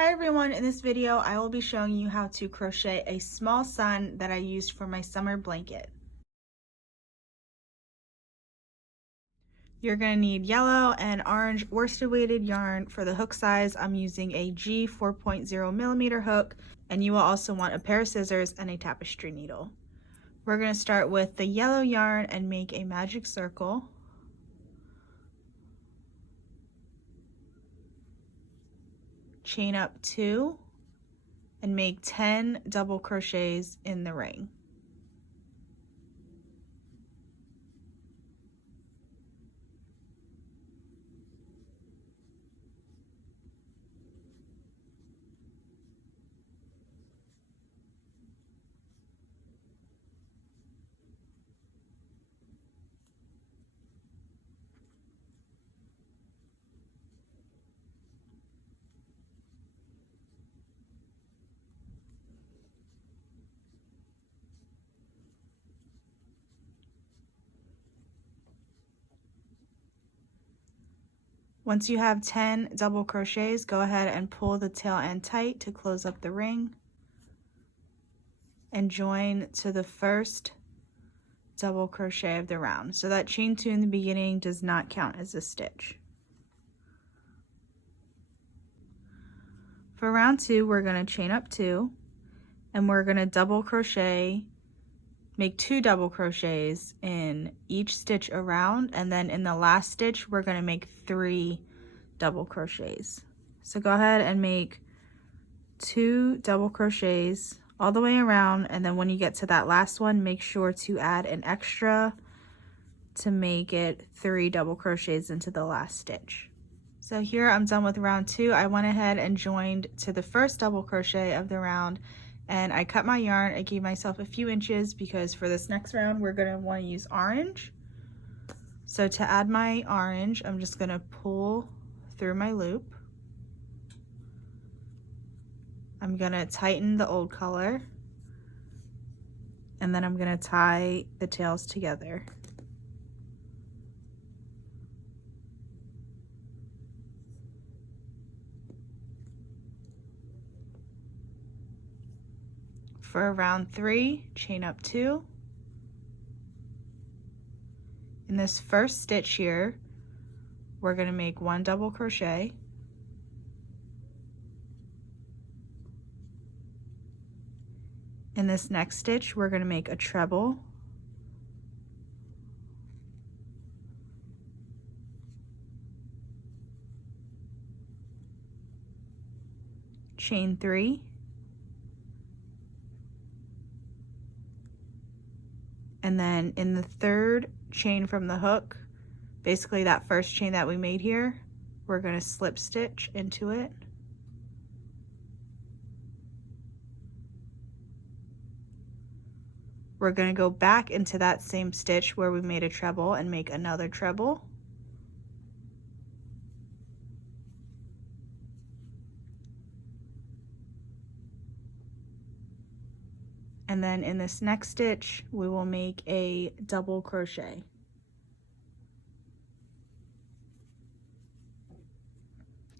Hi everyone, in this video I will be showing you how to crochet a small sun that I used for my summer blanket. You're going to need yellow and orange worsted weighted yarn. For the hook size, I'm using a G 4.0 millimeter hook, and you will also want a pair of scissors and a tapestry needle. We're going to start with the yellow yarn and make a magic circle. Chain up 2 and make 10 double crochets in the ring. Once you have 10 double crochets, go ahead and pull the tail end tight to close up the ring and join to the first double crochet of the round. So that chain 2 in the beginning does not count as a stitch. For round 2, we're going to chain up 2 and we're going to double crochet, make 2 double crochets in each stitch around, and then in the last stitch we're going to make 3 double crochets. So go ahead and make 2 double crochets all the way around, and then when you get to that last one, make sure to add an extra to make it 3 double crochets into the last stitch. So here I'm done with round 2. I went ahead and joined to the first double crochet of the round, and I cut my yarn. I gave myself a few inches because for this next round we're going to want to use orange. So to add my orange, I'm just going to pull through my loop. I'm going to tighten the old color, and then I'm going to tie the tails together. For round 3, chain up 2. In this first stitch here, we're going to make 1 double crochet. In this next stitch, we're going to make a treble. Chain 3. And then in the third chain from the hook, basically that first chain that we made here, we're going to slip stitch into it. We're going to go back into that same stitch where we made a treble and make another treble. And then in this next stitch, we will make a double crochet.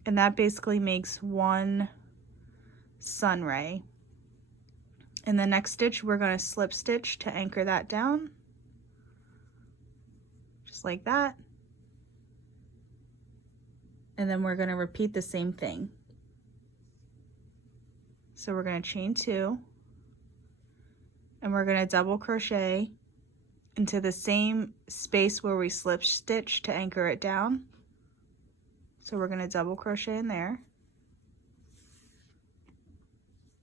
And that basically makes 1 sun ray. In the next stitch, we're going to slip stitch to anchor that down, just like that. And then we're going to repeat the same thing. So we're going to chain 2, and we're going to double crochet into the same space where we slip stitch to anchor it down. So we're going to double crochet in there.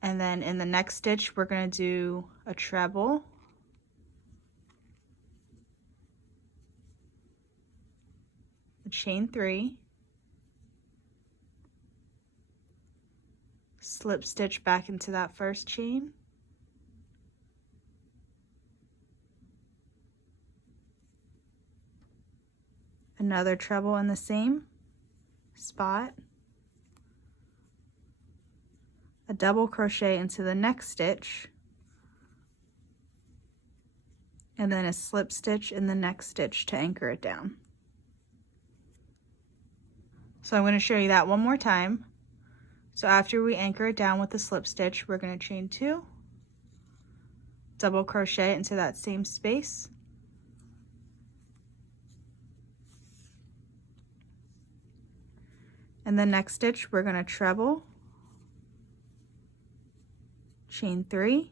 And then in the next stitch, we're going to do a treble. Chain 3. Slip stitch back into that first chain. Another treble in the same spot. A double crochet into the next stitch, and then a slip stitch in the next stitch to anchor it down. So I'm going to show you that one more time. So after we anchor it down with the slip stitch, we're going to chain 2, double crochet into that same space, and the next stitch we're going to treble, chain 3,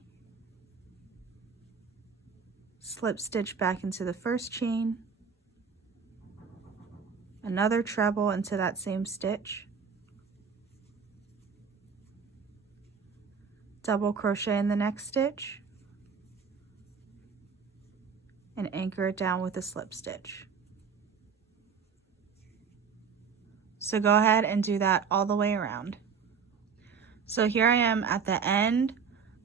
slip stitch back into the first chain, another treble into that same stitch, double crochet in the next stitch, and anchor it down with a slip stitch. So go ahead and do that all the way around. So here I am at the end,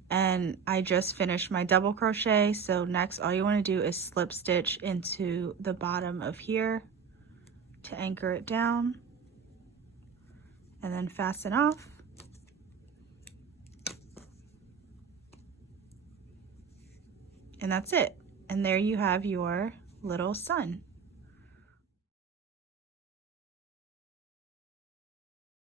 and I just finished my double crochet. So next all you want to do is slip stitch into the bottom of here to anchor it down, and then fasten off. And that's it. And there you have your little sun.